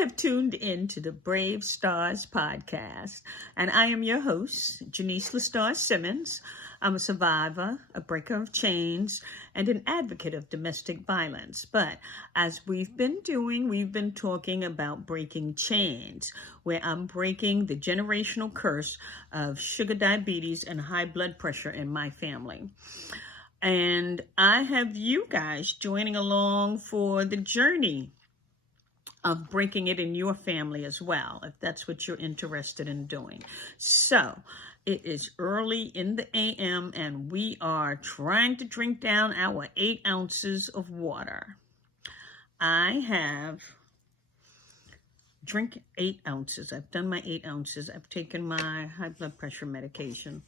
have tuned in to the Brave Stars podcast, and I am your host, Janice LaStar Simmons. I'm a survivor, a breaker of chains, and an advocate of domestic violence. But as we've been talking about breaking chains, where I'm breaking the generational curse of sugar diabetes and high blood pressure in my family. And I have you guys joining along for the journey of breaking it in your family as well, if that's what you're interested in doing. So it is early in the AM, and we are trying to drink down our 8 ounces of water. I have drink 8 ounces. I've done my 8 ounces. I've taken my high blood pressure medication,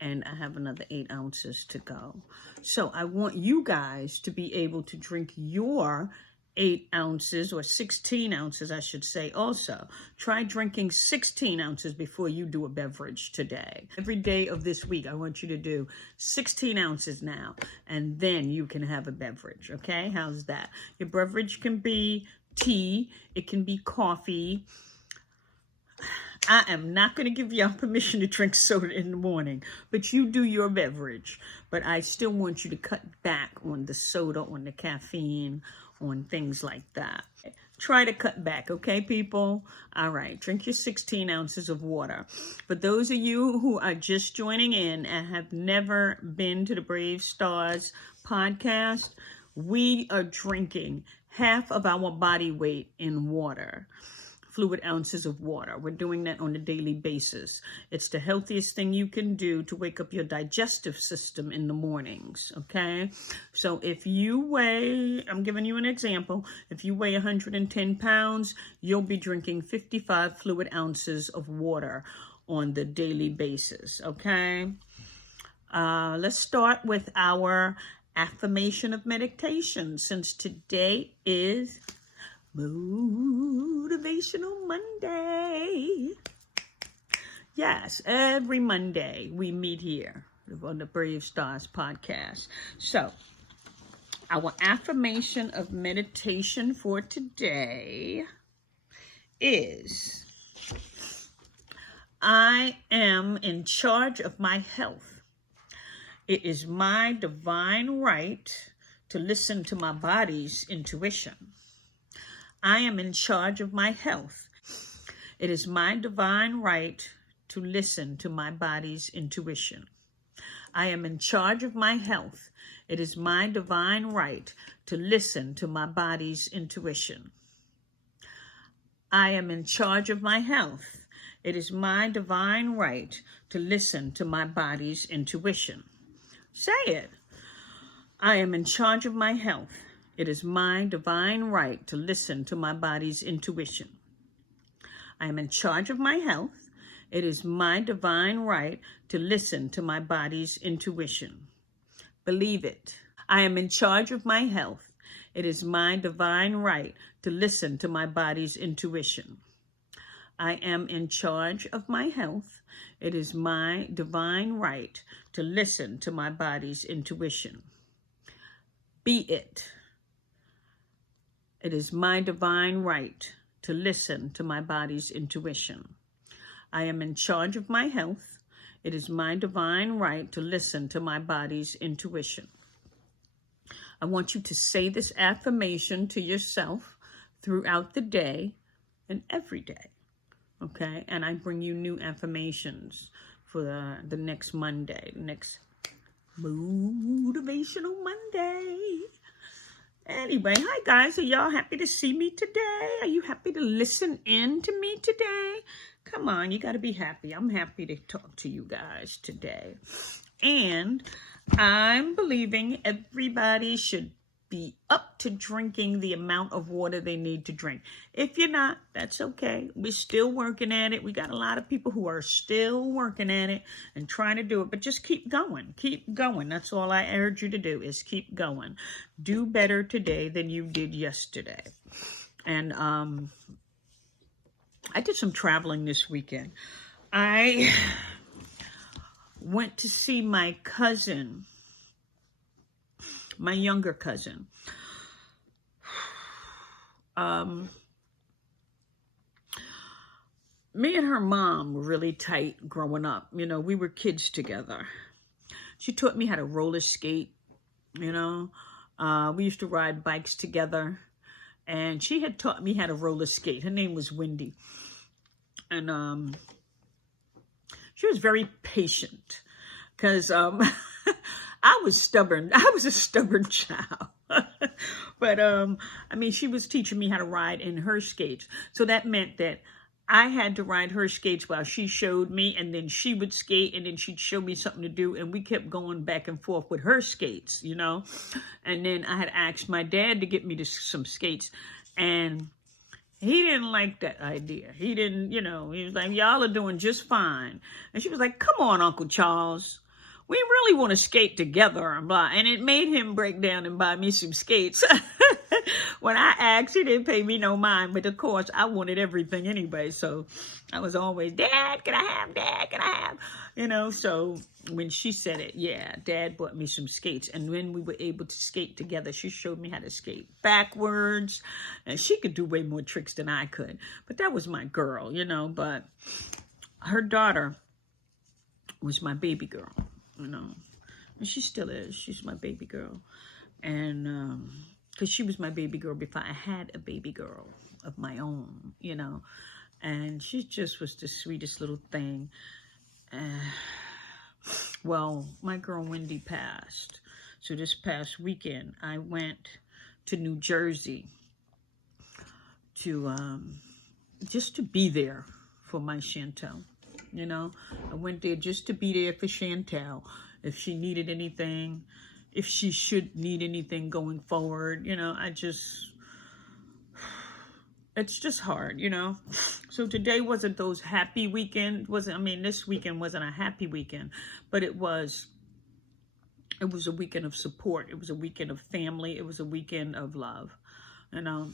and I have another 8 ounces to go. So I want you guys to be able to drink your 8 ounces, or 16 ounces, I should say. Also, try drinking 16 ounces before you do a beverage today. Every day of this week, I want you to do 16 ounces now, and then you can have a beverage, okay? How's that? Your beverage can be tea, it can be coffee. I am not going to give y'all permission to drink soda in the morning, but you do your beverage. But I still want you to cut back on the soda, on the caffeine, on things like that. Try to cut back, okay, people? All right, drink your 16 ounces of water. For those of you who are just joining in and have never been to the Brave Stars podcast, we are drinking half of our body weight in water. Fluid ounces of water. We're doing that on a daily basis. It's the healthiest thing you can do to wake up your digestive system in the mornings, okay? So if you weigh, I'm giving you an example, if you weigh 110 pounds, you'll be drinking 55 fluid ounces of water on the daily basis, okay? Let's start with our affirmation of meditation, since today is Motivational Monday. Yes, every Monday we meet here on the Brave Stars podcast. So, our affirmation of meditation for today is, I am in charge of my health. It is my divine right to listen to my body's intuition. I am in charge of my health. It is my divine right to listen to my body's intuition. I am in charge of my health. It is my divine right to listen to my body's intuition. I am in charge of my health. It is my divine right to listen to my body's intuition. Say it. I am in charge of my health. It is my divine right to listen to my body's intuition. I am in charge of my health. It is my divine right to listen to my body's intuition. Believe it. I am in charge of my health. It is my divine right to listen to my body's intuition. I am in charge of my health. It is my divine right to listen to my body's intuition. Be it. It is my divine right to listen to my body's intuition. I am in charge of my health. It is my divine right to listen to my body's intuition. I want you to say this affirmation to yourself throughout the day and every day, okay? And I bring you new affirmations for the next Monday, next Motivational Monday. Anyway, hi guys, are y'all happy to see me today? Are you happy to listen in to me today? Come on, you got to be happy. I'm happy to talk to you guys today. And I'm believing everybody should be up to drinking the amount of water they need to drink. If you're not, that's okay. We're still working at it. We got a lot of people who are still working at it and trying to do it, but just keep going. Keep going. That's all I urge you to do, is keep going. Do better today than you did yesterday. And I did some traveling this weekend. I went to see my cousin, my younger cousin. me and her mom were really tight growing up. You know, we were kids together. She taught me how to roller skate, you know. We used to ride bikes together. And she had taught me how to roller skate. Her name was Wendy. And she was very patient because I was stubborn. I was a stubborn child. But, I mean, she was teaching me how to ride in her skates. So that meant that I had to ride her skates while she showed me, and then she would skate, and then she'd show me something to do, and we kept going back and forth with her skates, you know. And then I had asked my dad to get me to some skates, and he didn't like that idea. He didn't, you know, he was like, y'all are doing just fine. And she was like, come on, Uncle Charles. We really want to skate together and blah. And it made him break down and buy me some skates. When I asked, he didn't pay me no mind. But of course, I wanted everything anyway. So I was always, Dad, can I have? Dad, can I have? You know, so when she said it, yeah, Dad bought me some skates. And when we were able to skate together, she showed me how to skate backwards. And she could do way more tricks than I could. But that was my girl, you know. But her daughter was my baby girl. You know, and she still is. She's my baby girl. And because she was my baby girl before I had a baby girl of my own, you know. And she just was the sweetest little thing. Well, my girl Wendy passed. So this past weekend, I went to New Jersey to just to be there for my Chantel. You know, I went there just to be there for Chantel. If she needed anything, if she should need anything going forward, you know, it's just hard, you know. So today wasn't those happy weekend. This weekend wasn't a happy weekend, but it was a weekend of support. It was a weekend of family. It was a weekend of love, you know.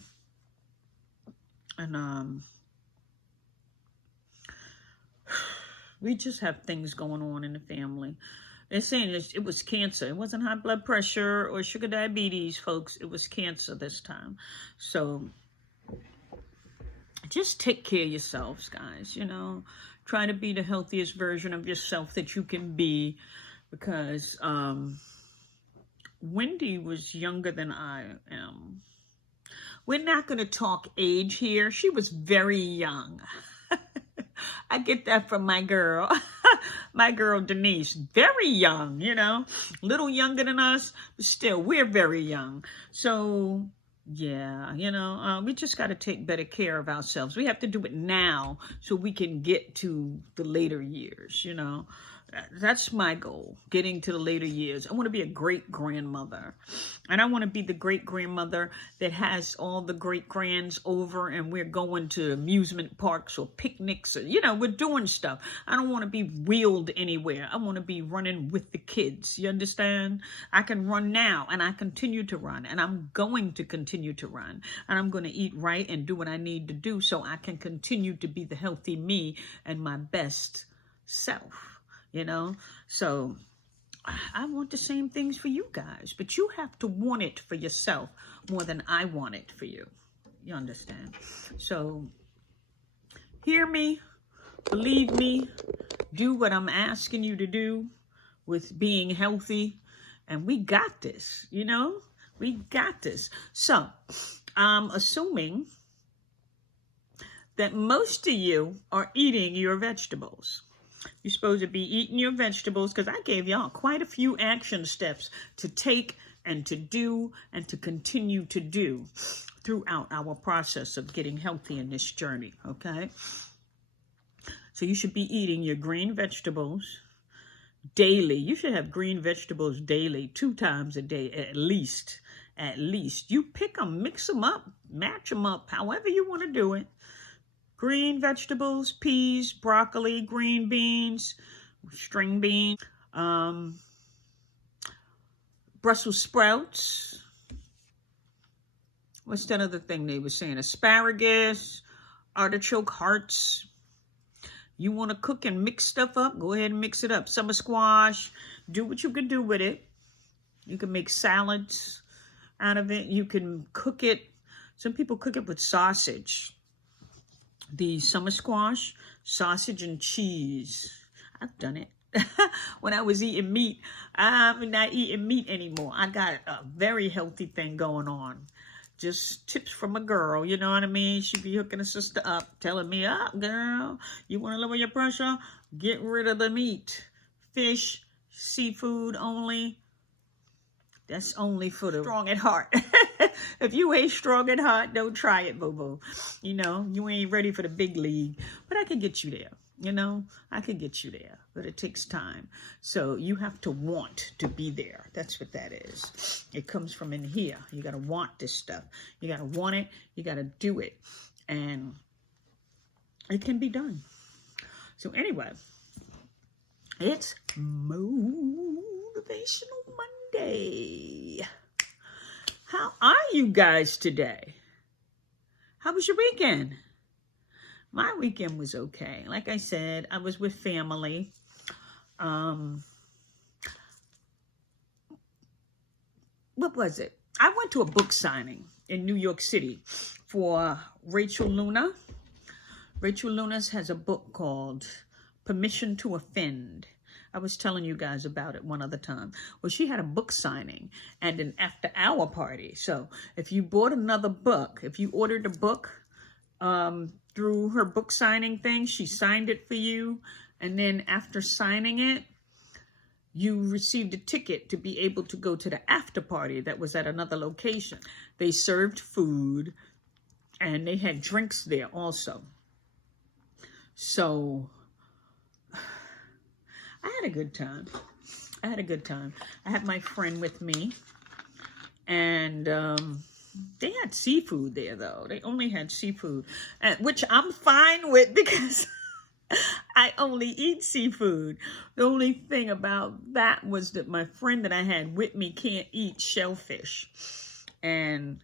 And we just have things going on in the family. They're saying it was cancer. It wasn't high blood pressure or sugar diabetes, folks. It was cancer this time. So just take care of yourselves, guys, you know. Try to be the healthiest version of yourself that you can be, because Wendy was younger than I am. We're not going to talk age here. She was very young. I get that from my girl. My girl Denise, very young, you know, little younger than us, but still, we're very young. So, yeah, you know, we just got to take better care of ourselves. We have to do it now so we can get to the later years, you know. That's my goal, getting to the later years. I want to be a great-grandmother. And I want to be the great-grandmother that has all the great-grands over, and we're going to amusement parks or picnics. Or, you know, we're doing stuff. I don't want to be wheeled anywhere. I want to be running with the kids. You understand? I can run now, and I continue to run. And I'm going to continue to run. And I'm going to eat right and do what I need to do so I can continue to be the healthy me and my best self. You know, so I want the same things for you guys, but you have to want it for yourself more than I want it for you. You understand? So hear me, believe me, do what I'm asking you to do with being healthy, and we got this, you know, we got this. So I'm assuming that most of you are eating your vegetables. You're supposed to be eating your vegetables, because I gave y'all quite a few action steps to take and to do and to continue to do throughout our process of getting healthy in this journey, okay? So you should be eating your green vegetables daily. You should have green vegetables daily, 2 times a day at least. At least. You pick them, mix them up, match them up, however you want to do it. Green vegetables, peas, broccoli, green beans, string beans, Brussels sprouts. What's that other thing they were saying? Asparagus, artichoke hearts. You want to cook and mix stuff up? Go ahead and mix it up. Summer squash. Do what you can do with it. You can make salads out of it. You can cook it. Some people cook it with sausage. The summer squash, sausage and cheese. I've done it. When I was eating meat, I'm not eating meat anymore. I got a very healthy thing going on. Just tips from a girl, you know what I mean? She be hooking a sister up, telling me, girl, you want to lower your pressure? Get rid of the meat. Fish, seafood only. That's only for the strong at heart. If you ain't strong at heart, don't try it, boo-boo. You know, you ain't ready for the big league. But I can get you there. You know, I can get you there, but it takes time. So you have to want to be there. That's what that is. It comes from in here. You got to want this stuff. You got to want it. You got to do it. And it can be done. So anyway, it's Motivational Monday. How are you guys today? How was your weekend? My weekend was okay. Like I said, I was with family. What was it? I went to a book signing in New York City for Rachel Luna. Rachel Luna has a book called Permission to Offend. I was telling you guys about it one other time. Well, she had a book signing and an after-hour party. So if you bought another book, if you ordered a book, through her book signing thing, she signed it for you. And then after signing it, you received a ticket to be able to go to the after party that was at another location. They served food and they had drinks there also. So I had a good time. I had my friend with me, and they had seafood there, though. They only had seafood, which I'm fine with because I only eat seafood. The only thing about that was that my friend that I had with me can't eat shellfish. And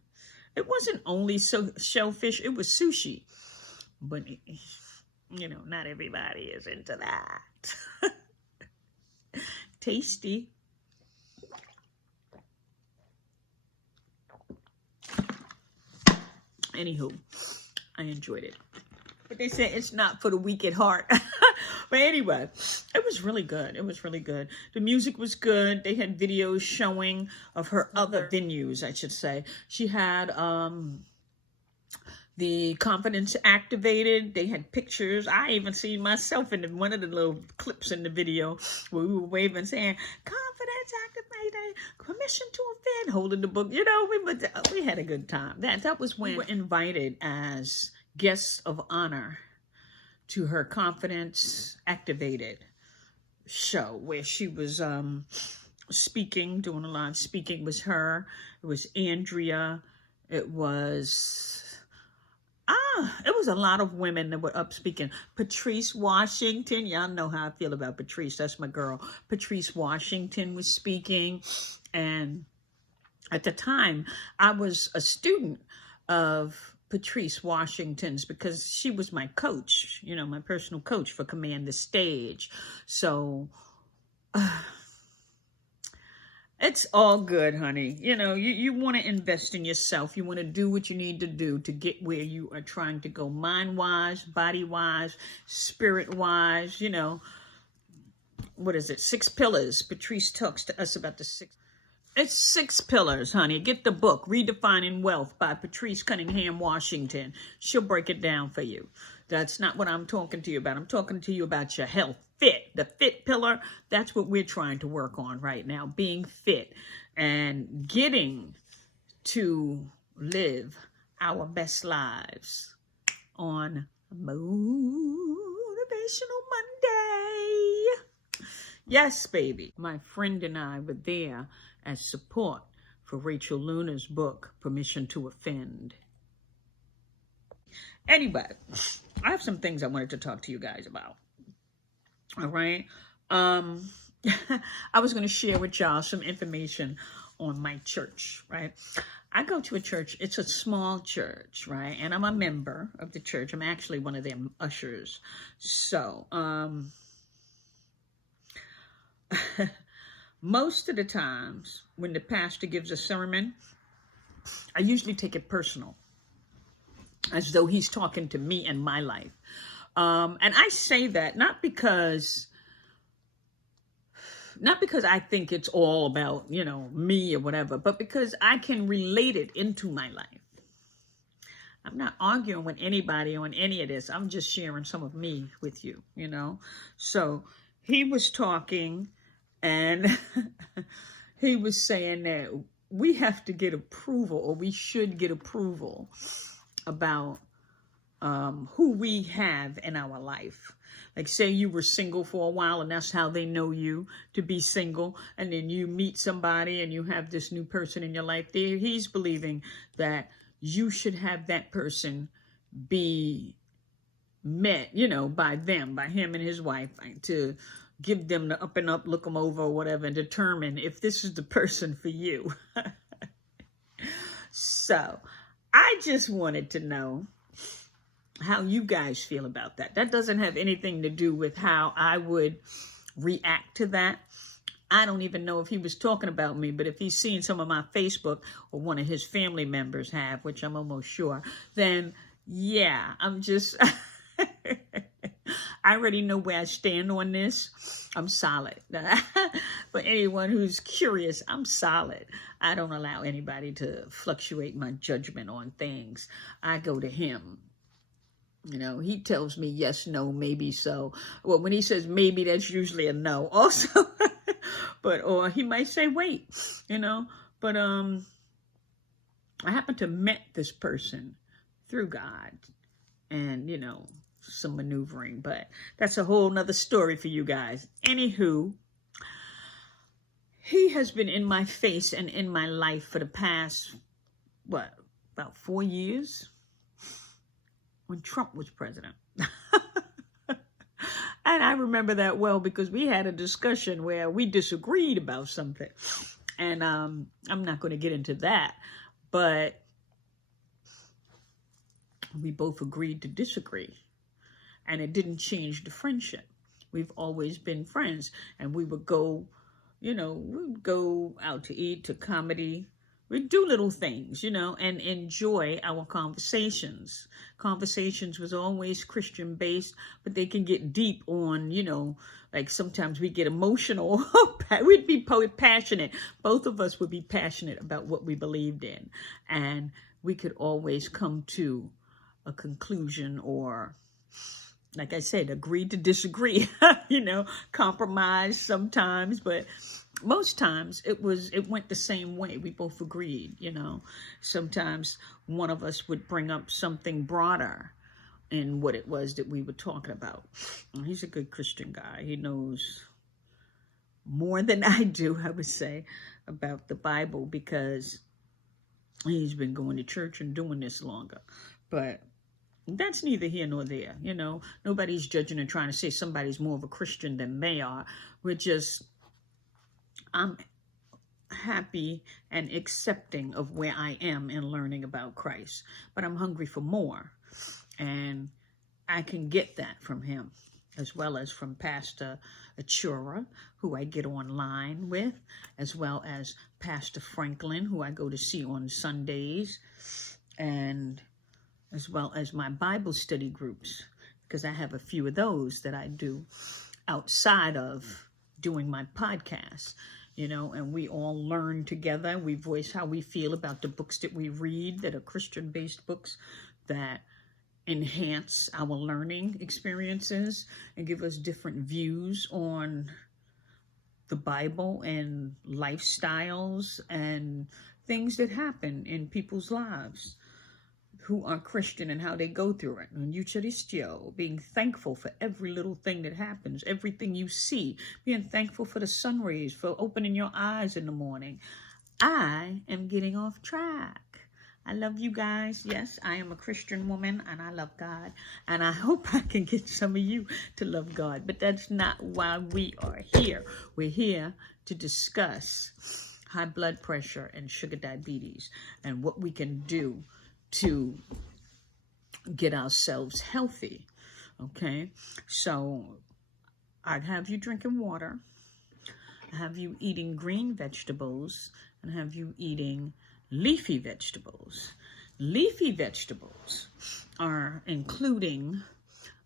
it wasn't only shellfish, it was sushi. But, you know, not everybody is into that. Tasty. Anywho, I enjoyed it. But they said it's not for the weak at heart. But anyway, it was really good. It was really good. The music was good. They had videos showing of her other venues, I should say. She had the Confidence Activated. They had pictures. I even seen myself in one of the little clips in the video where we were waving, saying, Confidence Activated, permission to offend, holding the book. You know, we had a good time. That was when we were invited as guests of honor to her Confidence Activated show where she was speaking, doing a live speaking. It was her. It was Andrea. It was a lot of women that were up speaking. Patrice Washington, y'all know how I feel about Patrice. That's my girl. Patrice Washington was speaking. And at the time, I was a student of Patrice Washington's because she was my coach, you know, my personal coach for Command the Stage. So it's all good, honey. You know, you want to invest in yourself. You want to do what you need to do to get where you are trying to go, mind-wise, body-wise, spirit-wise, you know. What is it? 6 pillars. Patrice talks to us about the 6. It's 6 pillars, honey. Get the book, Redefining Wealth by Patrice Cunningham Washington. She'll break it down for you. That's not what I'm talking to you about. I'm talking to you about your health. Fit, the fit pillar, that's what we're trying to work on right now, being fit and getting to live our best lives on Motivational Monday. Yes, baby. My friend and I were there as support for Rachel Luna's book, Permission to Offend. Anyway, I have some things I wanted to talk to you guys about. All right. I was going to share with y'all some information on my church, right? I go to a church. It's a small church, right? And I'm a member of the church. I'm actually one of their ushers. So, most of the times when the pastor gives a sermon, I usually take it personal, as though he's talking to me and my life. And I say that not because I think it's all about, me or whatever, but because I can relate it into my life. I'm not arguing with anybody on any of this. I'm just sharing some of me with you, So he was talking, and he was saying that we have to get approval, or we should get approval about who we have in our life. Like, say you were single for a while, and that's how they know you, to be single, and then you meet somebody and you have this new person in your life. He's believing that you should have that person be met, by them, by him and his wife, to give them the up and up, look them over or whatever, and determine if this is the person for you. So I just wanted to know how you guys feel about that. That doesn't have anything to do with how I would react to that. I don't even know if he was talking about me, but if he's seen some of my Facebook, or one of his family members have, which I'm almost sure, then yeah, I'm just, I already know where I stand on this. I'm solid. For anyone who's curious, I'm solid. I don't allow anybody to fluctuate my judgment on things. I go to him. He tells me yes, no, maybe so. Well, when he says maybe, that's usually a no also. Or he might say wait, But I happen to met this person through God and, some maneuvering. But that's a whole nother story for you guys. Anywho, he has been in my face and in my life for the past, about 4 years? When Trump was president. And I remember that well because we had a discussion where we disagreed about something. And I'm not going to get into that. But we both agreed to disagree. And it didn't change the friendship. We've always been friends. And we would go, we'd go out to eat, to comedy. We do little things, and enjoy our conversations. Conversations was always Christian-based, but they can get deep on, like sometimes we get emotional. We'd be passionate. Both of us would be passionate about what we believed in. And we could always come to a conclusion, or, like I said, agree to disagree, compromise sometimes, but most times it went the same way. We both agreed, Sometimes one of us would bring up something broader in what it was that we were talking about. And he's a good Christian guy. He knows more than I do, I would say, about the Bible because he's been going to church and doing this longer. But that's neither here nor there, Nobody's judging and trying to say somebody's more of a Christian than they are. I'm happy and accepting of where I am in learning about Christ, but I'm hungry for more. And I can get that from him, as well as from Pastor Achura, who I get online with, as well as Pastor Franklin, who I go to see on Sundays, and as well as my Bible study groups, because I have a few of those that I do outside of doing my podcast. And we all learn together. We voice how we feel about the books that we read that are Christian-based books that enhance our learning experiences and give us different views on the Bible and lifestyles and things that happen in people's lives who are Christian and how they go through it. And Eucharistio, being thankful for every little thing that happens, everything you see, being thankful for the sun rays, for opening your eyes in the morning. I am getting off track. I love you guys. Yes, I am a Christian woman and I love God. And I hope I can get some of you to love God. But that's not why we are here. We're here to discuss high blood pressure and sugar diabetes and what we can do to get ourselves healthy. Okay, so I'd have you drinking water, have you eating green vegetables, and have you eating leafy vegetables. Leafy vegetables are including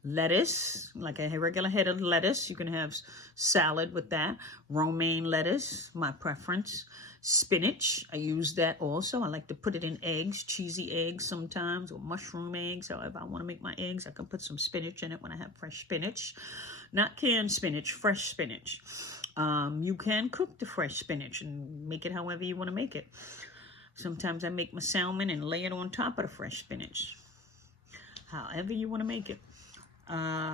lettuce, like a regular head of lettuce. You can have salad with that. Romaine lettuce, my preference. Spinach, I use that also. I like to put it in eggs, cheesy eggs sometimes, or mushroom eggs. However I want to make my eggs, I can put some spinach in it when I have fresh spinach. Not canned spinach, fresh spinach. You can cook the fresh spinach and make it however you want to make it. Sometimes I make my salmon and lay it on top of the fresh spinach. However you want to make it.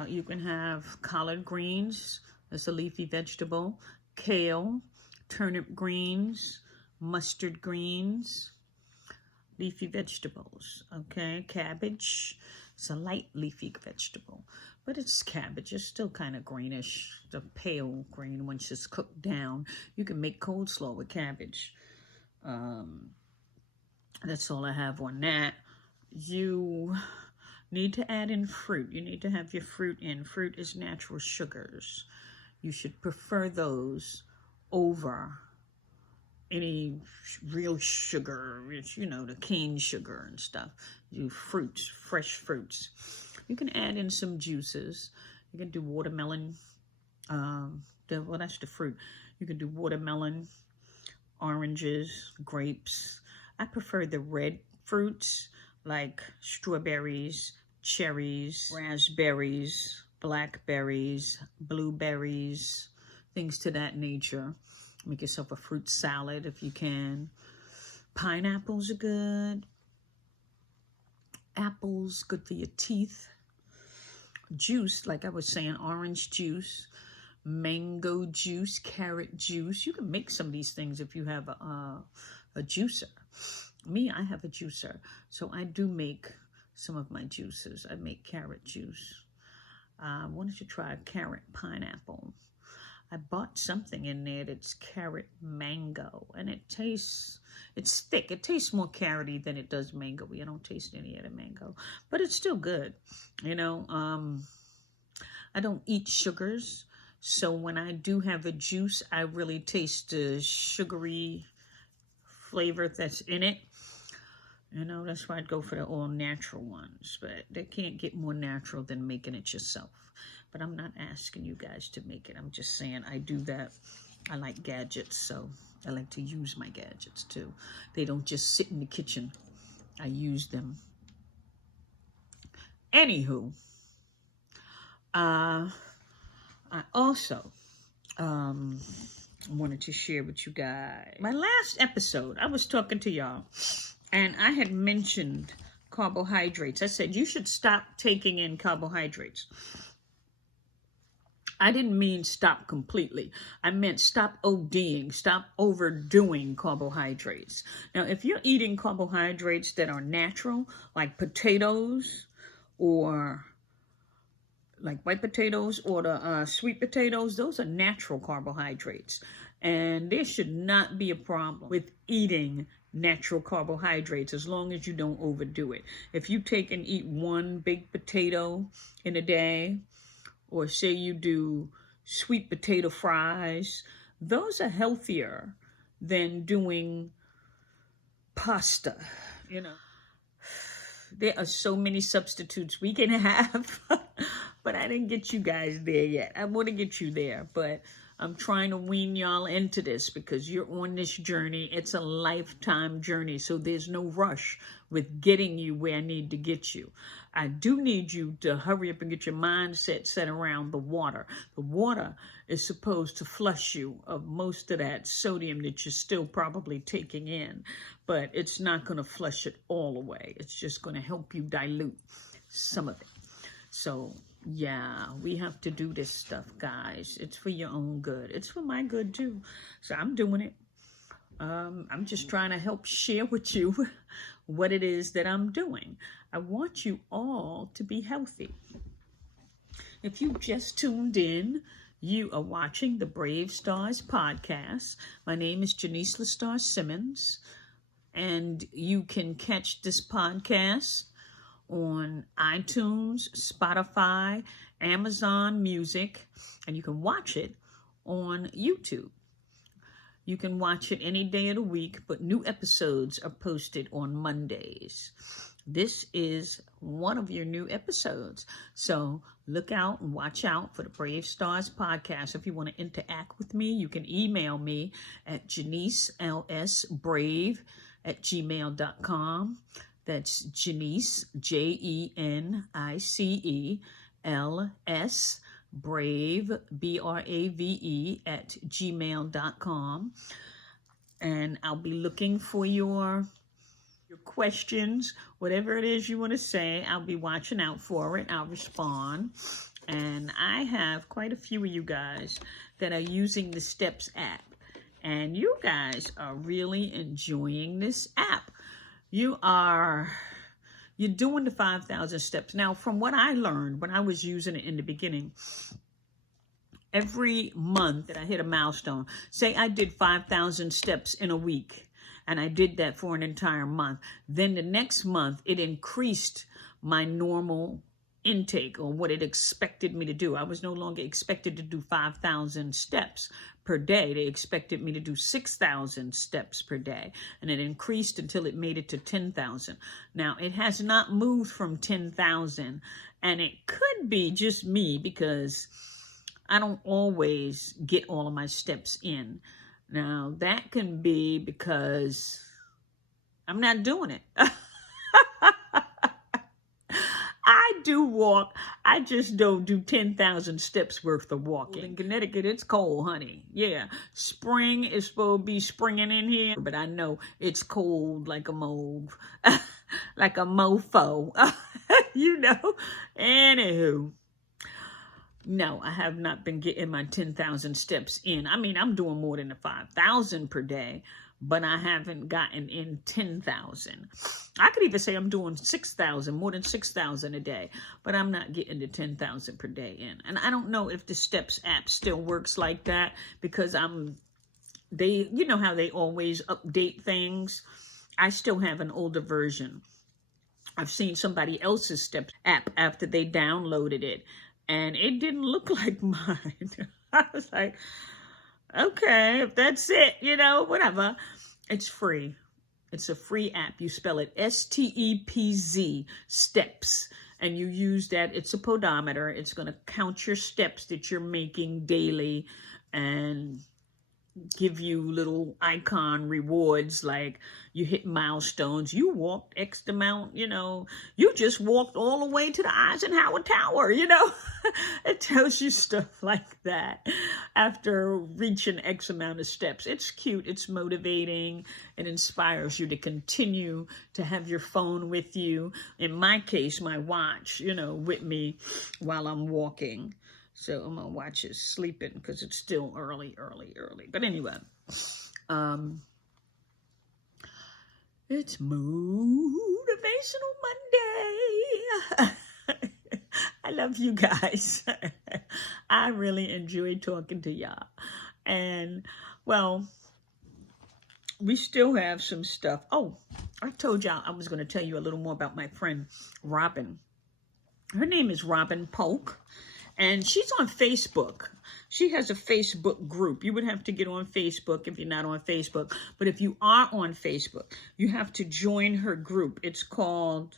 You can have collard greens. That's a leafy vegetable. Kale, turnip greens, mustard greens, leafy vegetables. Okay, cabbage. It's a light leafy vegetable, but it's cabbage. It's still kind of greenish. The pale green once it's cooked down. You can make coleslaw with cabbage. That's all I have on that. You need to add in fruit. You need to have your fruit in. Fruit is natural sugars. You should prefer those over any real sugar, which, you know, the cane sugar and stuff. You fruits, fresh fruits. You can add in some juices. You can do watermelon. Well, that's the fruit. You can do watermelon, oranges, grapes. I prefer the red fruits like strawberries, cherries, raspberries, blackberries, blueberries, things to that nature. Make yourself a fruit salad if you can. Pineapples are good. Apples, good for your teeth. Juice, like I was saying, orange juice, mango juice, carrot juice. You can make some of these things if you have a juicer. Me, I have a juicer, so I do make some of my juices. I make carrot juice. Why don't you try carrot pineapple? I bought something in there that's carrot mango, and it's thick. It tastes more carroty than it does mango-y. I don't taste any of the mango, but it's still good. You know, I don't eat sugars, so when I do have a juice, I really taste the sugary flavor that's in it. You know, that's why I'd go for the all natural ones, but they can't get more natural than making it yourself. But I'm not asking you guys to make it. I'm just saying I do that. I like gadgets, so I like to use my gadgets too. They don't just sit in the kitchen. I use them. Anywho, I also wanted to share with you guys. My last episode, I was talking to y'all, and I had mentioned carbohydrates. I said, you should stop taking in carbohydrates. I didn't mean stop completely. I meant stop ODing, stop overdoing carbohydrates. Now, if you're eating carbohydrates that are natural, like potatoes or like white potatoes or the sweet potatoes, those are natural carbohydrates. And there should not be a problem with eating natural carbohydrates as long as you don't overdo it. If you take and eat one big potato in a day, or say you do sweet potato fries, those are healthier than doing pasta. You know, there are so many substitutes we can have, but I didn't get you guys there yet. I want to get you there, but I'm trying to wean y'all into this because you're on this journey. It's a lifetime journey, so there's no rush with getting you where I need to get you. I do need you to hurry up and get your mindset set around the water. The water is supposed to flush you of most of that sodium that you're still probably taking in, but it's not going to flush it all away. It's just going to help you dilute some of it. So yeah, we have to do this stuff, guys. It's for your own good. It's for my good too. So I'm doing it. I'm just trying to help share with you what it is that I'm doing. I want you all to be healthy. If you just tuned in, you are watching the Brave Stars podcast. My name is Janice LaStar Simmons, and you can catch this podcast on iTunes, Spotify, Amazon Music, and you can watch it on YouTube. You can watch it any day of the week, but new episodes are posted on Mondays. this is one of your new episodes. So look out and watch out for the Brave Stars podcast. If you want to interact with me, you can email me at JaniceLSBrave@gmail.com. That's Janice, JENICELS, Brave, BRAVE, @gmail.com. And I'll be looking for your questions, whatever it is you want to say. I'll be watching out for it. I'll respond. And I have quite a few of you guys that are using the Steps app. And you guys are really enjoying this app. You're doing the 5,000 steps. Now, from what I learned when I was using it in the beginning, every month that I hit a milestone, say I did 5,000 steps in a week, and I did that for an entire month. Then the next month, it increased my normal intake, or what it expected me to do. I was no longer expected to do 5,000 steps per day. They expected me to do 6,000 steps per day. And it increased until it made it to 10,000. Now, it has not moved from 10,000. And it could be just me, because I don't always get all of my steps in. Now, that can be because I'm not doing it. I do walk. I just don't do 10,000 steps worth of walking. In Connecticut, it's cold, honey. Yeah. Spring is supposed to be springing in here, but I know it's cold like a mauve, like a mofo, you know. Anywho. No, I have not been getting my 10,000 steps in. I mean, I'm doing more than the 5,000 per day, but I haven't gotten in 10,000. I could even say I'm doing 6,000, more than 6,000 a day, but I'm not getting the 10,000 per day in. And I don't know if the Steps app still works like that, because you know how they always update things. I still have an older version. I've seen somebody else's Steps app after they downloaded it, and it didn't look like mine. I was like, okay, if that's it, you know, whatever. It's free. It's a free app. You spell it STEPZ, steps. And you use that. It's a podometer. It's going to count your steps that you're making daily and give you little icon rewards, like you hit milestones, you walked X amount, you know, you just walked all the way to the Eisenhower Tower, you know. It tells you stuff like that after reaching X amount of steps. It's cute, it's motivating, it inspires you to continue to have your phone with you. In my case, my watch, you know, with me while I'm walking. So my watch is sleeping because it's still early. But anyway, it's Motivational Monday. I love you guys. I really enjoy talking to y'all. And, well, we still have some stuff. Oh, I told y'all I was going to tell you a little more about my friend, Robin. Her name is Robin Polk. And she's on Facebook. She has a Facebook group. You would have to get on Facebook if you're not on Facebook. But if you are on Facebook, you have to join her group. It's called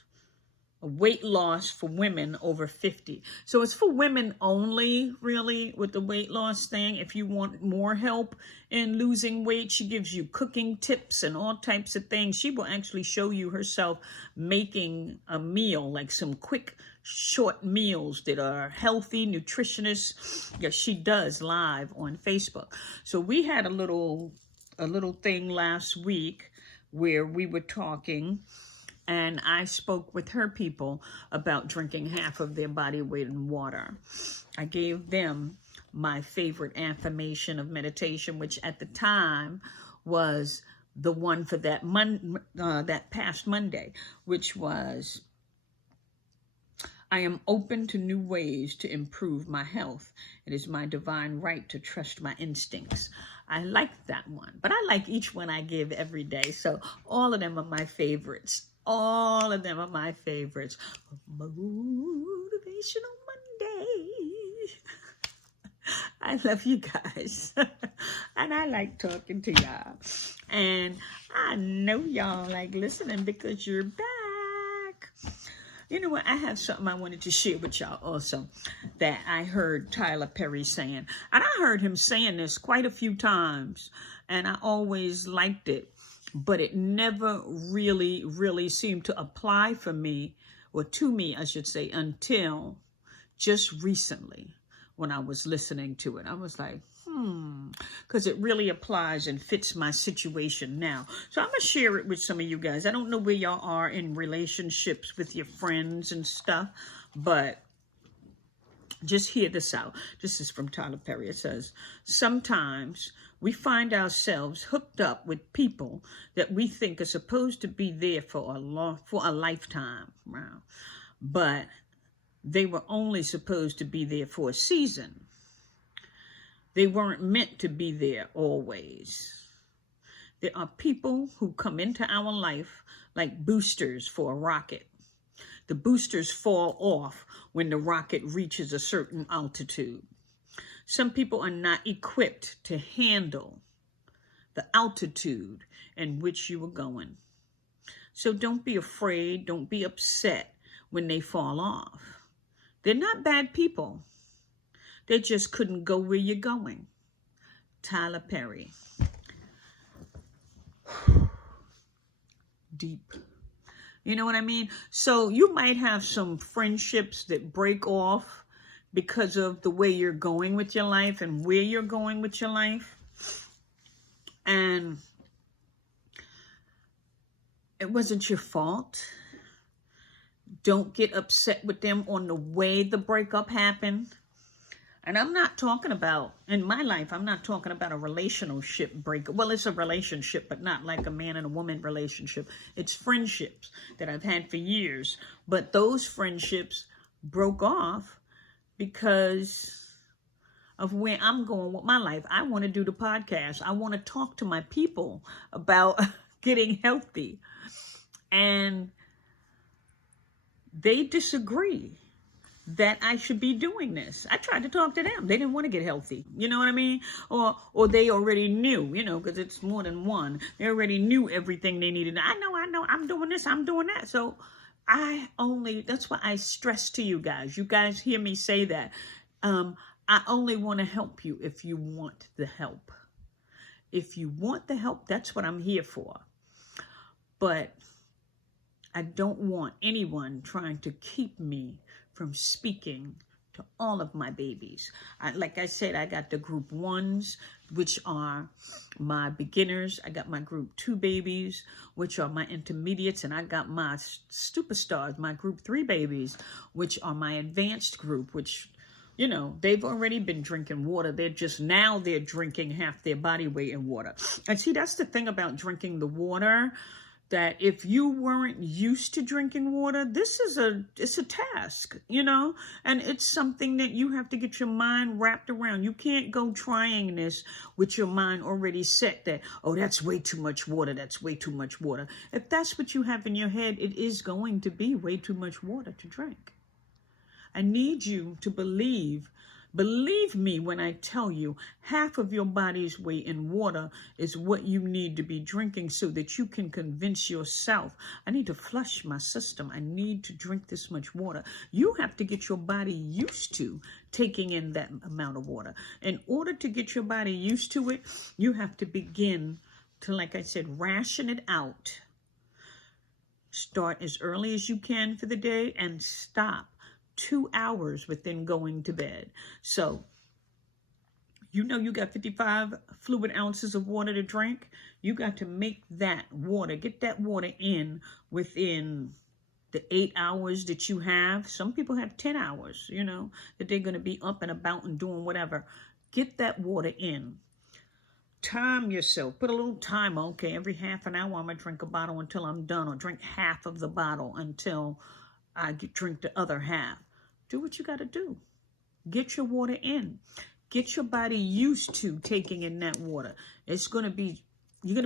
Weight Loss for Women Over 50. So it's for women only, really, with the weight loss thing. If you want more help in losing weight, she gives you cooking tips and all types of things. She will actually show you herself making a meal, like some quick short meals that are healthy, nutritious. Yes, she does live on Facebook. So we had a little thing last week where we were talking, and I spoke with her people about drinking half of their body weight in water. I gave them my favorite affirmation of meditation, which at the time was the one for that past Monday, which was, I am open to new ways to improve my health. It is my divine right to trust my instincts. I like that one, but I like each one I give every day. So all of them are my favorites. All of them are my favorites. Motivational Monday. I love you guys. And I like talking to y'all. And I know y'all like listening because you're back. You know what? I have something I wanted to share with y'all also that I heard Tyler Perry saying. And I heard him saying this quite a few times, and I always liked it, but it never really seemed to apply for me, or to me, I should say, until just recently when I was listening to it. I was like, because it really applies and fits my situation now. So I'm going to share it with some of you guys. I don't know where y'all are in relationships with your friends and stuff, but just hear this out. This is from Tyler Perry. It says, sometimes we find ourselves hooked up with people that we think are supposed to be there for a lifetime. Wow. But they were only supposed to be there for a season. They weren't meant to be there always. There are people who come into our life like boosters for a rocket. The boosters fall off when the rocket reaches a certain altitude. Some people are not equipped to handle the altitude in which you are going. So don't be afraid, don't be upset when they fall off. They're not bad people. They just couldn't go where you're going. Tyler Perry. Deep. You know what I mean? So you might have some friendships that break off because of the way you're going with your life and where you're going with your life. And it wasn't your fault. Don't get upset with them on the way the breakup happened. And I'm not talking about, in my life, I'm not talking about a relationship breakup. Well, it's a relationship, but not like a man and a woman relationship. It's friendships that I've had for years. But those friendships broke off because of where I'm going with my life. I want to do the podcast. I want to talk to my people about getting healthy. And they disagree that I should be doing this. I tried to talk to them. They didn't want to get healthy. You know what I mean? Or they already knew, because it's more than one. They already knew everything they needed. I know, I'm doing this, I'm doing that. So that's why I stress to you guys. You guys hear me say that. I only want to help you if you want the help. If you want the help, that's what I'm here for. But I don't want anyone trying to keep me from speaking to all of my babies. Like I said, I got the group 1s, which are my beginners. I got my group 2 babies, which are my intermediates. And I got my superstars, my group 3 babies, which are my advanced group, which, they've already been drinking water. They're drinking half their body weight in water. And see, that's the thing about drinking the water, that if you weren't used to drinking water, it's a task, and it's something that you have to get your mind wrapped around. You can't go trying this with your mind already set that, oh, that's way too much water. That's way too much water. If that's what you have in your head, it is going to be way too much water to drink. I need you to believe me when I tell you half of your body's weight in water is what you need to be drinking so that you can convince yourself, I need to flush my system. I need to drink this much water. You have to get your body used to taking in that amount of water. In order to get your body used to it, you have to begin to, like I said, ration it out. Start as early as you can for the day and stop 2 hours within going to bed. So, you got 55 fluid ounces of water to drink. You got to make that water, get that water in within the 8 hours that you have. Some people have 10 hours, that they're going to be up and about and doing whatever. Get that water in. Time yourself. Put a little timer. Okay, every half an hour I'm going to drink a bottle until I'm done, or drink half of the bottle until I drink the other half. Do what you got to do. Get your water in. Get your body used to taking in that water. You're going to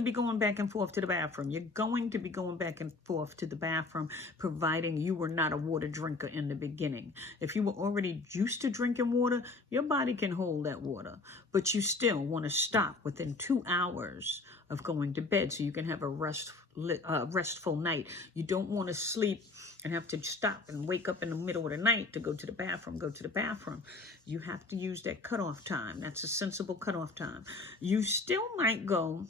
be going back and forth to the bathroom. You're going to be going back and forth to the bathroom, providing you were not a water drinker in the beginning. If you were already used to drinking water, your body can hold that water. But you still want to stop within 2 hours of going to bed so you can have a restful night. You don't want to sleep and have to stop and wake up in the middle of the night to go to the bathroom. You have to use that cutoff time. That's a sensible cutoff time. You still might go,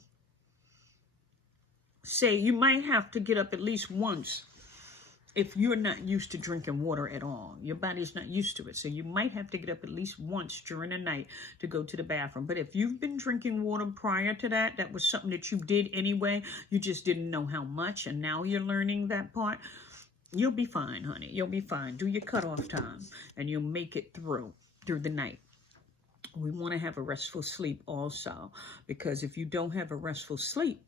say, you might have to get up at least once if you're not used to drinking water at all. Your body's not used to it. So you might have to get up at least once during the night to go to the bathroom. But if you've been drinking water prior to that, that was something that you did anyway, you just didn't know how much, and now you're learning that part, you'll be fine, honey. You'll be fine. Do your cutoff time, and you'll make it through the night. We want to have a restful sleep also, because if you don't have a restful sleep,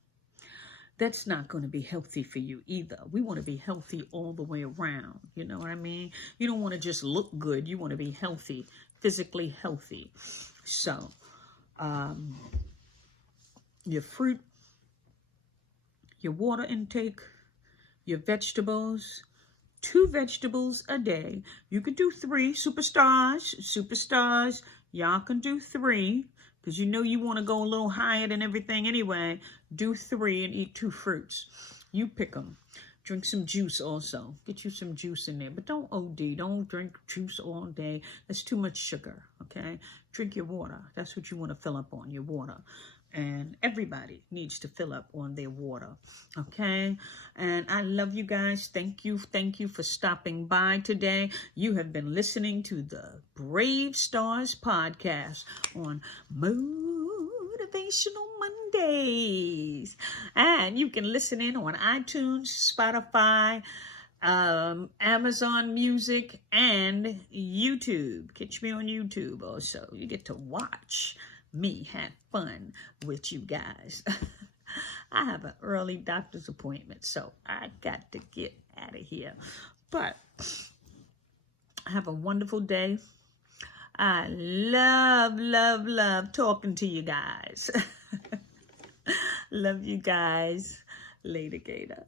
that's not going to be healthy for you either. We want to be healthy all the way around. You know what I mean? You don't want to just look good. You want to be healthy, physically healthy. So, your fruit, your water intake, your vegetables, 2 vegetables a day. You could do 3. Superstars, y'all can do 3. Because you know you want to go a little higher than everything anyway. Do 3 and eat 2 fruits. You pick them. Drink some juice also. Get you some juice in there. But don't OD. Don't drink juice all day. That's too much sugar, okay? Drink your water. That's what you want to fill up on, your water. And everybody needs to fill up on their water, okay? And I love you guys. Thank you for stopping by today. You have been listening to the Brave Stars podcast on Motivational Mondays. And you can listen in on iTunes, Spotify, Amazon Music, and YouTube. Catch me on YouTube also. You get to watch me have fun with you guys. I have an early doctor's appointment, so I got to get out of here. But have a wonderful day. I love talking to you guys. Love you guys. Later, Gator.